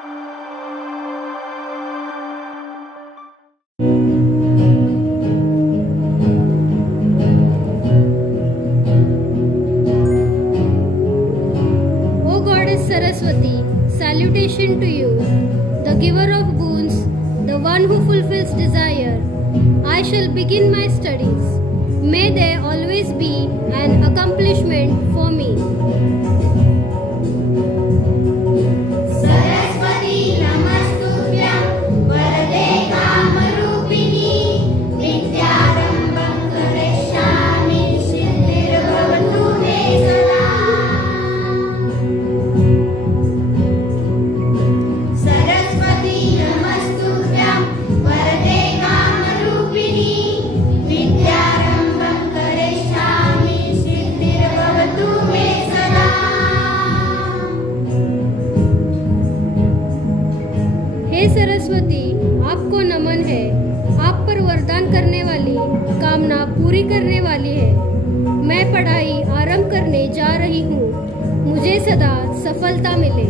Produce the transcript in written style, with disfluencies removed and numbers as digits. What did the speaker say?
O Goddess Saraswati, salutation to you, the giver of boons, the one who fulfills desire. I shall begin my studies. May they always be an accomplishment for me. Saraswati नमस्तुभ्यं वरदे कामरूपिणी विद्यारम्भं करिष्यामि सिद्धिर्भवतु मे सदा। सरस्वती नमस्तुभ्यं वरदे कामरूपिणी विद्यारम्भं करिष्यामि सिद्धिर्भवतु मे सदा। हे सरस्वती, आपको नमन है। आप पर वरदान करने वाली, कामना पूरी करने वाली है। मैं पढ़ाई आरंभ करने जा रही हूँ। मुझे सदा सफलता मिले।